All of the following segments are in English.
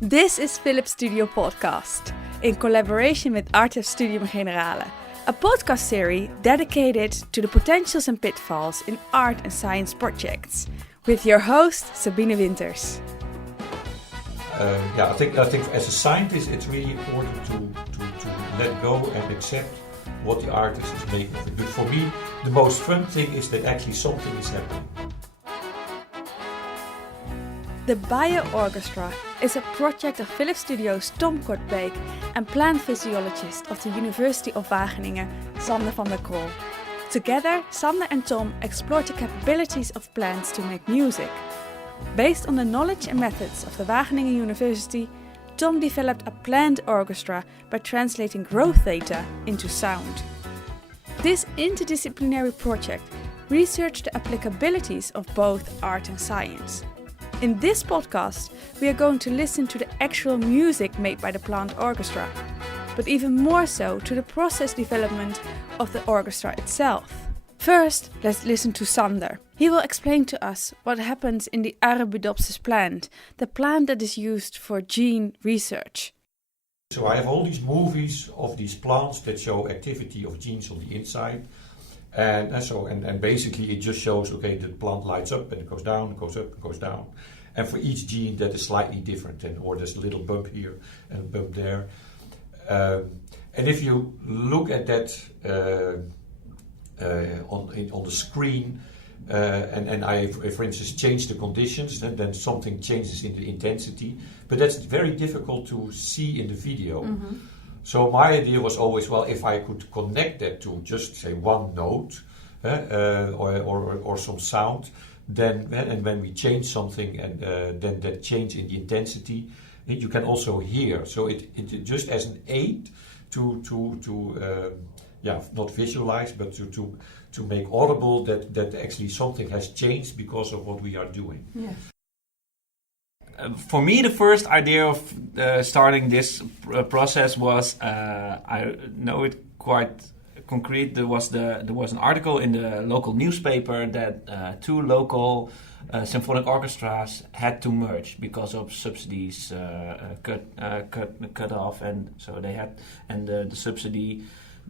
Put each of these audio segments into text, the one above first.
This is Fillip Studio Podcast, in collaboration with Arte Studium Generale, a podcast series dedicated to the potentials and pitfalls in art and science projects, with your host Sabine Winters. I think as a scientist, it's really important to let go and accept what the artist is making of it. But for me, the most fun thing is that actually something is happening. The Bio Orchestra is a project of Philips Studio's Tom Kortbeek and plant physiologist of the University of Wageningen, Sander van der Krol. Together, Sander and Tom explored the capabilities of plants to make music. Based on the knowledge and methods of the Wageningen University, Tom developed a plant orchestra by translating growth data into sound. This interdisciplinary project researched the applicabilities of both art and science. In this podcast, we are going to listen to the actual music made by the plant orchestra, but even more so to the process development of the orchestra itself. First, let's listen to Sander. He will explain to us what happens in the Arabidopsis plant, the plant that is used for gene research. So I have all these movies of these plants that show activity of genes on the inside. And basically it just shows, okay, the plant lights up and it goes down, it goes up, it goes down. And for each gene that is slightly different, or there's a little bump here and a bump there. And if you look at that on the screen, and I, for instance, change the conditions, then something changes in the intensity. But that's very difficult to see in the video. Mm-hmm. So my idea was always, well, if I could connect that to just say one note or some sound, then and when we change something and then that change in the intensity, you can also hear. So it just as an aid to not visualize, but to make audible that actually something has changed because of what we are doing. Yeah. For me, the first idea of starting this process was, I know it quite concrete. There was an article in the local newspaper that two local symphonic orchestras had to merge because of subsidies cut off, and so they had, and the subsidy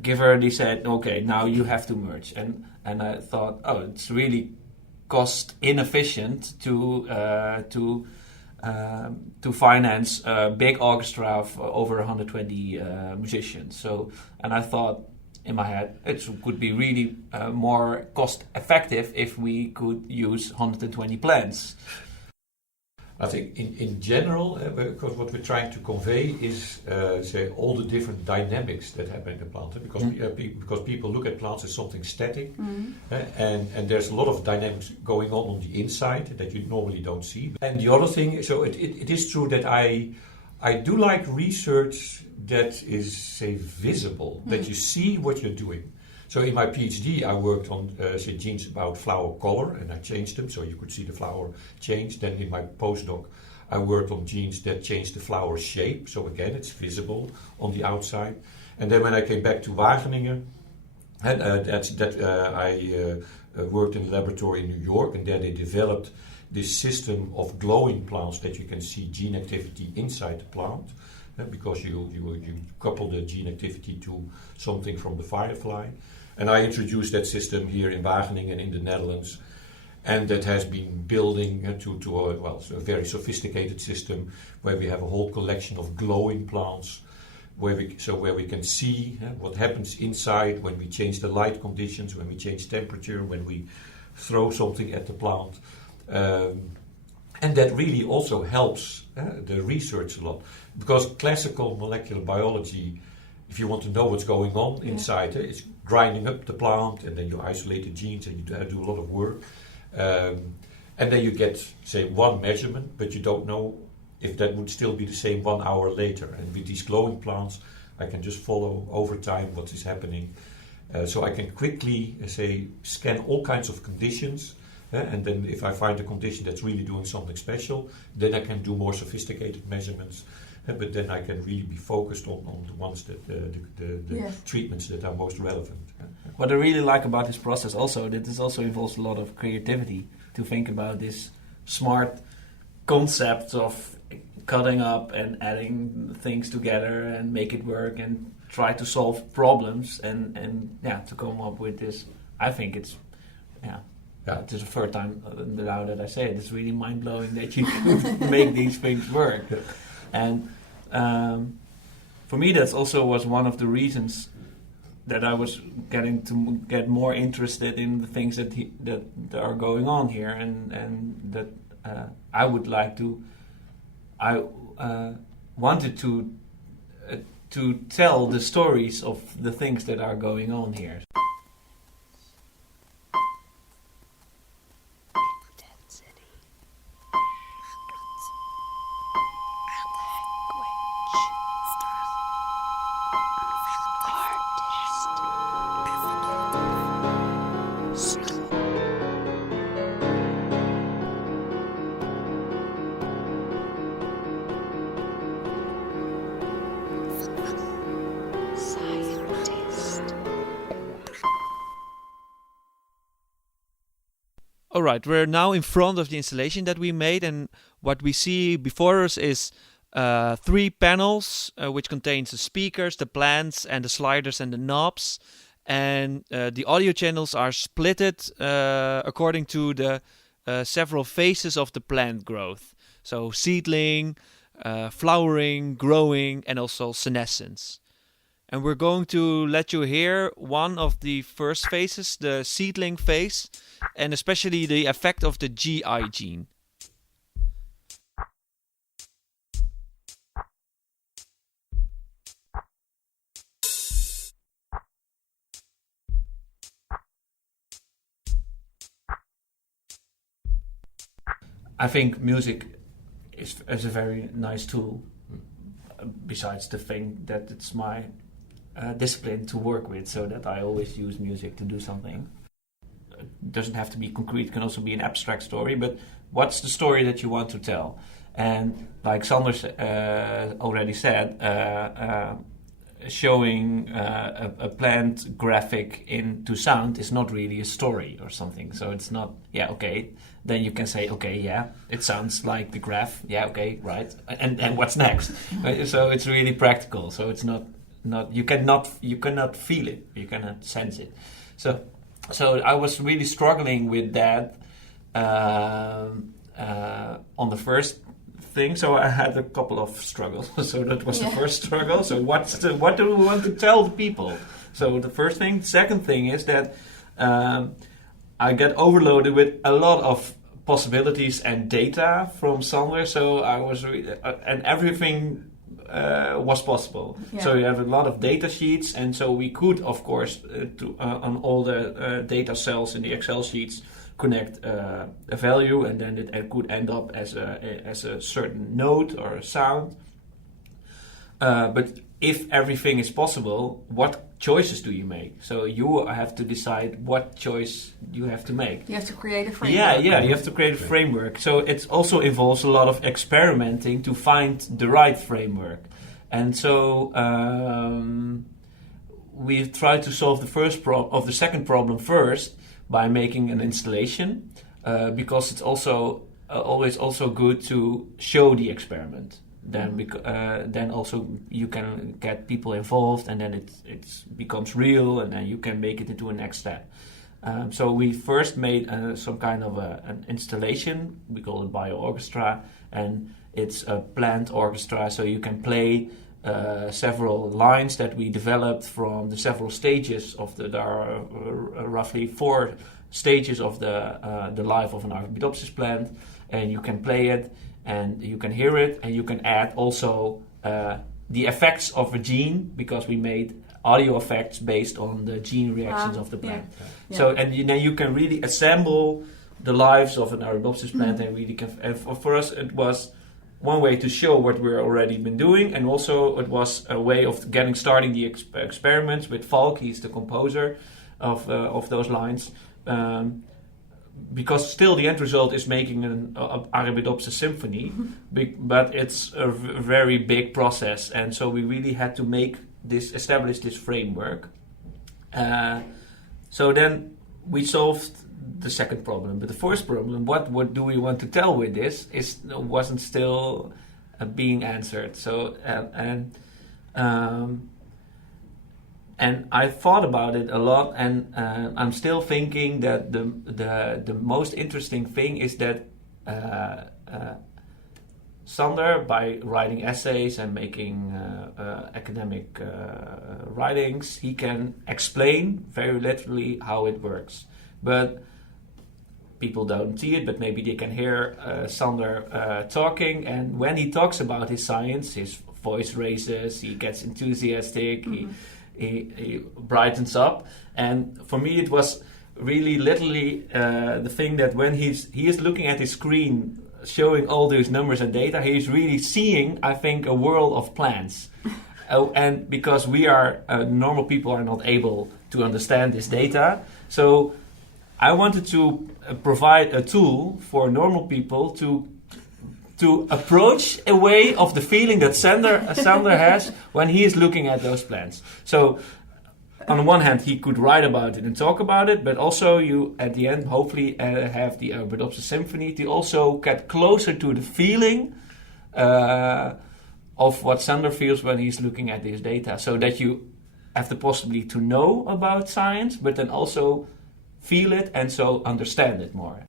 giver, they said, okay, now you have to merge, and I thought, oh, it's really cost inefficient to finance a big orchestra of over 120 musicians. So, and I thought in my head, it could be really more cost effective if we could use 120 plants. I think in general, because what we're trying to convey is say all the different dynamics that happen in the plant. Because people look at plants as something static, and there's a lot of dynamics going on the inside that you normally don't see. And the other thing, so it is true that I do like research that is, say, visible, that you see what you're doing. So in my PhD, I worked on genes about flower color, and I changed them so you could see the flower change. Then in my postdoc, I worked on genes that change the flower shape. So again, it's visible on the outside. And then when I came back to Wageningen, I worked in a laboratory in New York, and there they developed this system of glowing plants that you can see gene activity inside the plant, because you couple the gene activity to something from the firefly. And I introduced that system here in Wageningen in the Netherlands, and that has been building to a very sophisticated system where we have a whole collection of glowing plants, where we can see what happens inside when we change the light conditions, when we change temperature, when we throw something at the plant. And that really also helps the research a lot, because classical molecular biology, if you want to know what's going on inside, it's grinding up the plant, and then you isolate the genes, and you do a lot of work. And then you get, say, one measurement, but you don't know if that would still be the same 1 hour later. And with these glowing plants, I can just follow over time what is happening. So I can quickly, scan all kinds of conditions. And then if I find a condition that's really doing something special, then I can do more sophisticated measurements. But then I can really be focused on the ones that the treatments that are most relevant. What I really like about this process also, that this also involves a lot of creativity to think about this smart concept of cutting up and adding things together and make it work and try to solve problems and to come up with this. I think it's it is the first time now that I say it. It's really mind blowing that you can make these things work. And for me, that's also was one of the reasons that I was getting to get more interested in the things that are going on here, and that I would like to. I wanted to tell the stories of the things that are going on here. Alright, we're now in front of the installation that we made, and what we see before us is 3 panels, which contains the speakers, the plants, and the sliders and the knobs. And the audio channels are splitted according to the several phases of the plant growth. So seedling, flowering, growing, and also senescence. And we're going to let you hear one of the first phases, the seedling phase, and especially the effect of the GI gene. I think music is a very nice tool, besides the thing that it's my discipline to work with, so that I always use music to do something. It doesn't have to be concrete, it can also be an abstract story, but what's the story that you want to tell? And like Sander already said, showing a plant graphic into sound is not really a story or something. So it's not, then you can say, it sounds like the graph, right, and what's next? So it's really practical. So it's not you cannot feel it, you cannot sense it. So I was really struggling with that on the first thing. So I had a couple of struggles. So that was the first struggle. So what do we want to tell the people? So the first thing. The second thing is that I get overloaded with a lot of possibilities and data from somewhere. So I was and everything was possible. Yeah. So you have a lot of data sheets, and so we could, of course, on all the data cells in the Excel sheets, connect a value, and then it could end up as a certain note or a sound. But if everything is possible, what choices do you make? So you have to decide what choice you have to make. You have to create a framework. Yeah, you have to create a framework. So it also involves a lot of experimenting to find the right framework. And so we tried to solve the second problem first by making an installation, because it's also always also good to show the experiment. Then also you can get people involved, and then it becomes real, and then you can make it into a next step. So we first made some kind of an installation. We call it Bio Orchestra, and it's a plant orchestra, so you can play several lines that we developed from the several stages of there are roughly 4 stages of the life of an Arabidopsis plant, and you can play it, and you can hear it, and you can add also the effects of a gene, because we made audio effects based on the gene reactions of the plant. Yeah. So, and then you can really assemble the lives of an Arabidopsis plant, and really and for us it was one way to show what we've already been doing, and also it was a way of starting the experiments with Falk. He's the composer of those lines. Because still the end result is making an Arabidopsis symphony, but it's a very big process, and so we really had to establish this framework. So then we solved the second problem, but the first problem, what do we want to tell with this, wasn't still being answered. So and I thought about it a lot, and I'm still thinking that the most interesting thing is that Sander, by writing essays and making academic writings, he can explain very literally how it works. But people don't see it, but maybe they can hear Sander talking, and when he talks about his science, his voice raises, he gets enthusiastic, he brightens up. And for me it was really literally the thing that when he is looking at his screen showing all those numbers and data, he's really seeing, I think, a world of plants. And because we are normal people are not able to understand this data, so I wanted to provide a tool for normal people to approach a way of the feeling that Sander has when he is looking at those plants. So on the one hand, he could write about it and talk about it, but also you, at the end, hopefully have the Albert Symphony to also get closer to the feeling of what Sander feels when he's looking at this data, so that you have the possibility to know about science, but then also feel it and so understand it more.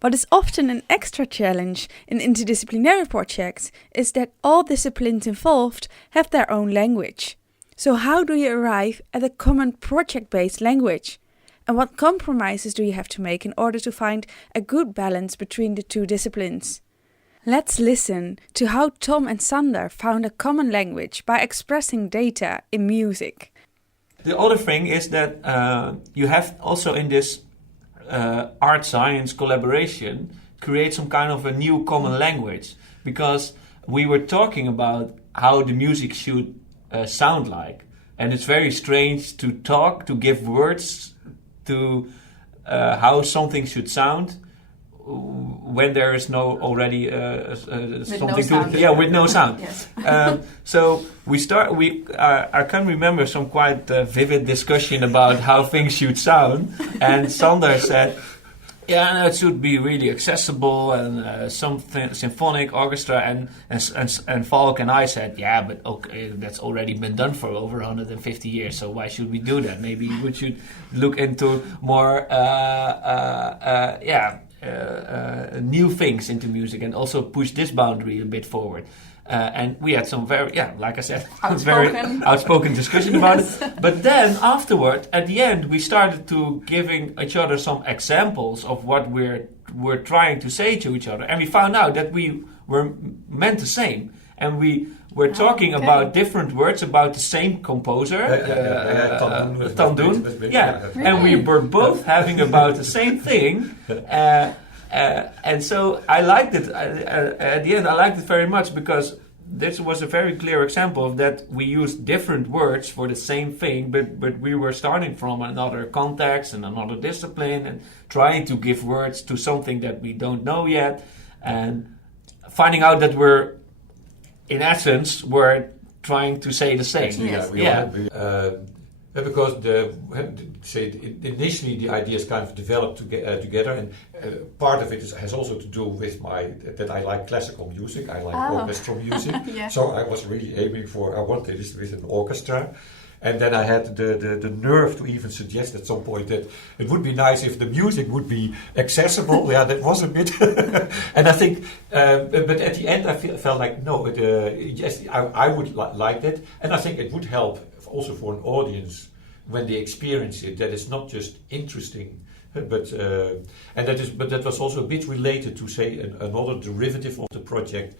What is often an extra challenge in interdisciplinary projects is that all disciplines involved have their own language. So how do you arrive at a common project-based language? And what compromises do you have to make in order to find a good balance between the two disciplines? Let's listen to how Tom and Sander found a common language by expressing data in music. The other thing is that you have also in this art-science collaboration create some kind of a new common language, because we were talking about how the music should sound like, and it's very strange to give words to how something should sound when there is no already with no sound. Yes. So I can remember some quite vivid discussion about how things should sound, and Sander said, "Yeah, no, it should be really accessible and something symphonic orchestra." And Falk and I said, "Yeah, but okay, that's already been done for over 150 years. So why should we do that? Maybe we should look into more, new things into music and also push this boundary a bit forward." And we had some very, like I said, very outspoken discussion about it. But then afterward, at the end, we started to giving each other some examples of what we're trying to say to each other. And we found out that we were meant the same. And we were talking about different words about the same composer, Tandoon. Really? And we were both having about the same thing. And so I liked it. At the end, I liked it very much, because this was a very clear example of that we used different words for the same thing, but we were starting from another context and another discipline and trying to give words to something that we don't know yet, and finding out that we're, in essence, we're trying to say the same. Yes. Because initially the ideas kind of developed together, and part of it has also to do with that I like classical music, I like orchestral music. Yeah. So I was really aiming I wanted this with an orchestra. And then I had the nerve to even suggest at some point that it would be nice if the music would be accessible. Yeah, that was a bit. And I think, but at the end I felt like, no, yes, I would like that. And I think it would help also for an audience when they experience it, that it's not just interesting, but that was also a bit related to, say, another derivative of the project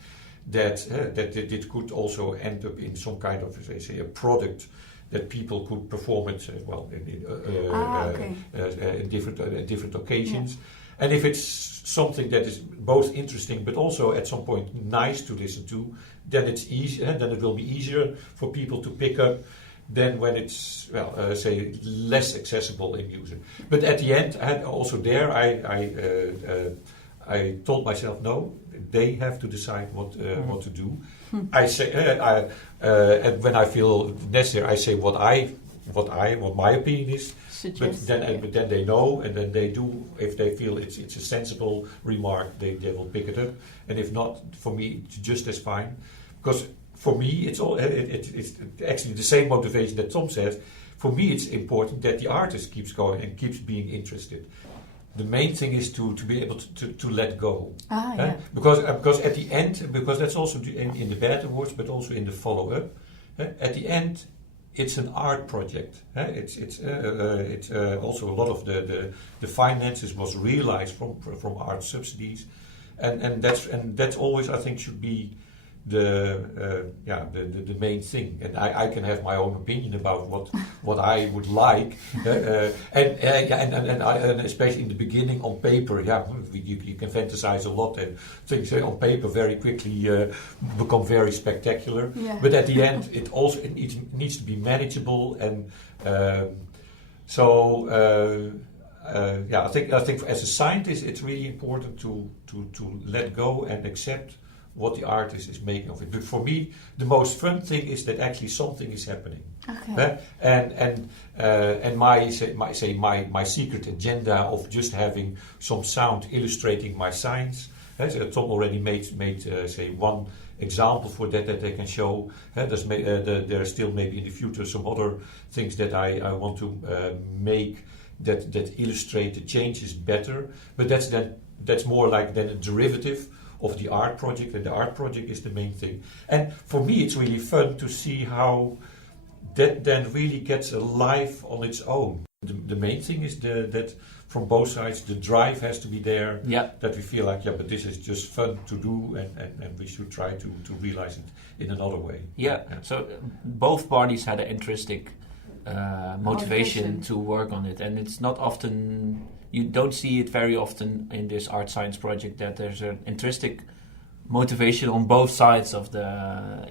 that it could also end up in some kind of, say, a product that people could perform it in different occasions. And if it's something that is both interesting but also at some point nice to listen to, then it's easy. Then it will be easier for people to pick up than when it's say less accessible in music. But at the end, also there, I told myself no. They have to decide what to do. I say, and when I feel necessary, I say what my opinion is. But then they know, and then they do. If they feel it's a sensible remark, they will pick it up. And if not, for me, it's just as fine. Because for me, it's actually the same motivation that Tom says. For me, it's important that the artist keeps going and keeps being interested. The main thing is to be able to let go. Because at the end, because that's also in the bad awards, but also in the follow-up, at the end, it's an art project. It's also a lot of the finances was realized from art subsidies, and that's always, I think, should be the main thing. And I can have my own opinion about what I would like, and especially in the beginning on paper, you can fantasize a lot, and things on paper very quickly become very spectacular. Yeah. But at the end, it needs to be manageable, and I think as a scientist, it's really important to let go and accept what the artist is making of it. But for me, the most fun thing is that actually something is happening. Okay. And my secret agenda of just having some sound illustrating my science. So Tom already made one example for that they can show. There are still maybe in the future some other things that I want to make that illustrate the changes better. But that's more like then a derivative of the art project, and the art project is the main thing. And for me, it's really fun to see how that then really gets a life on its own. The main thing is that from both sides, the drive has to be there. Yeah. That we feel like, but this is just fun to do, and we should try to realize it in another way. Yeah. So both parties had an intrinsic motivation to work on it, and it's not often. You don't see it very often in this art science project that there's an intrinsic motivation on both sides of the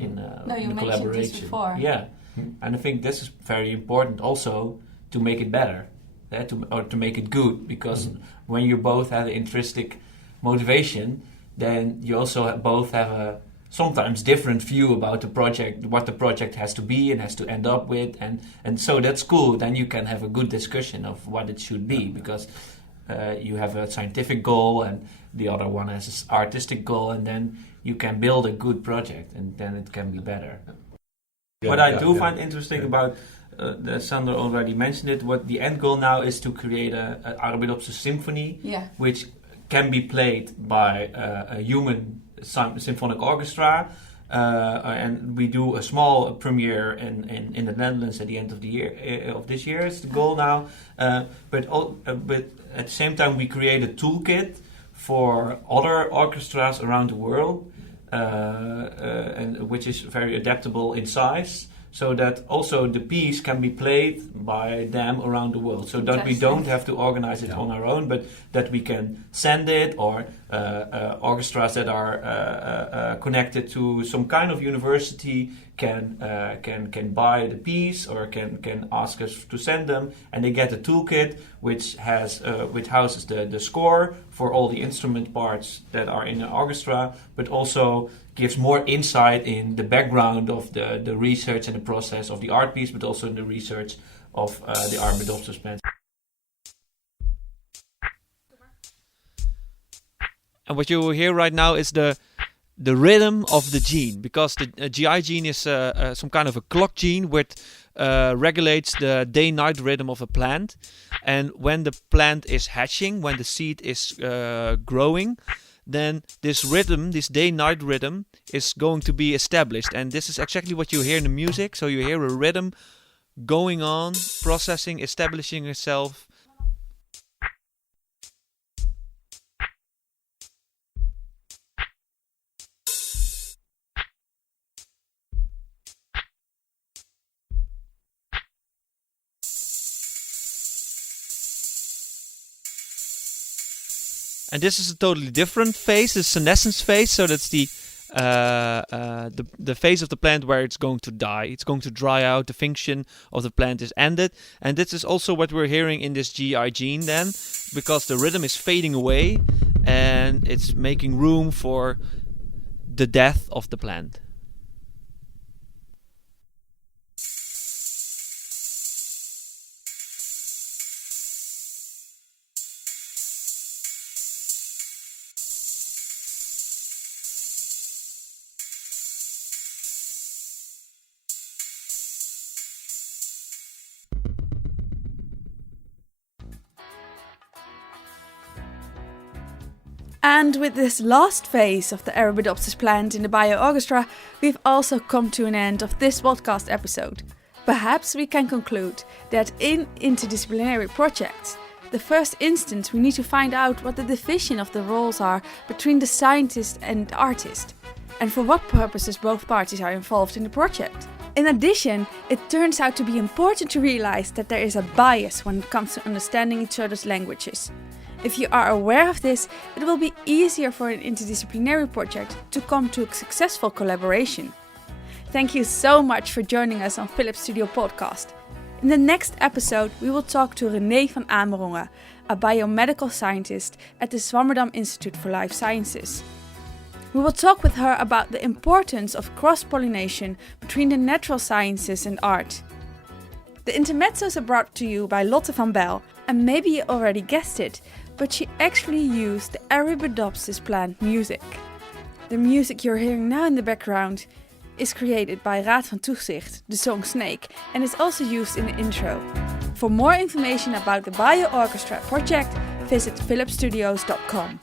collaboration. This before. Yeah, and I think this is very important also to make it better, to make it good, because when you both have the intrinsic motivation, then you also both have a sometimes different view about the project, what the project has to be and has to end up with, and so that's cool. Then you can have a good discussion of what it should be, because you have a scientific goal and the other one has an artistic goal, and then you can build a good project, and then it can be better. What I find interesting about, Sander already mentioned it, what the end goal now is to create a Arabidopsis symphony, which can be played by a human symphonic orchestra, and we do a small premiere in the Netherlands at the end of the year of this year. It's the goal now, but at the same time we create a toolkit for other orchestras around the world, and which is very adaptable in size, so that also the piece can be played by them around the world, so that we don't have to organize it on our own, but that we can send it, or orchestras that are connected to some kind of university can buy the piece, or can ask us to send them, and they get a toolkit which houses the score for all the instrument parts that are in the orchestra, but also gives more insight in the background of the research and the process of the art piece, but also in the research of the Arabidopsis plant. And what you hear right now is the rhythm of the gene, because the GI gene is some kind of a clock gene which regulates the day-night rhythm of a plant. And when the plant is hatching, when the seed is growing, then this rhythm, this day-night rhythm, is going to be established. And this is exactly what you hear in the music. So you hear a rhythm going on, processing, establishing itself. And this is a totally different phase, the senescence phase. So that's the phase of the plant where it's going to die. It's going to dry out. The function of the plant is ended. And this is also what we're hearing in this GI gene then, because the rhythm is fading away and it's making room for the death of the plant. And with this last phase of the Arabidopsis plant in the Bio-Orchestra, we've also come to an end of this podcast episode. Perhaps we can conclude that in interdisciplinary projects, the first instance we need to find out what the division of the roles are between the scientist and the artist, and for what purposes both parties are involved in the project. In addition, it turns out to be important to realize that there is a bias when it comes to understanding each other's languages. If you are aware of this, it will be easier for an interdisciplinary project to come to a successful collaboration. Thank you so much for joining us on Fillip Studio Podcast. In the next episode, we will talk to René van Amerongen, a biomedical scientist at the Zwammerdam Institute for Life Sciences. We will talk with her about the importance of cross-pollination between the natural sciences and art. The intermezzos are brought to you by Lotte van Bijl, and maybe you already guessed it, but she actually used the Arabidopsis plant music. The music you're hearing now in the background is created by Raad van Toezicht, the song Snake, and is also used in the intro. For more information about the Bio-Orchestra project, visit phillipstudios.com.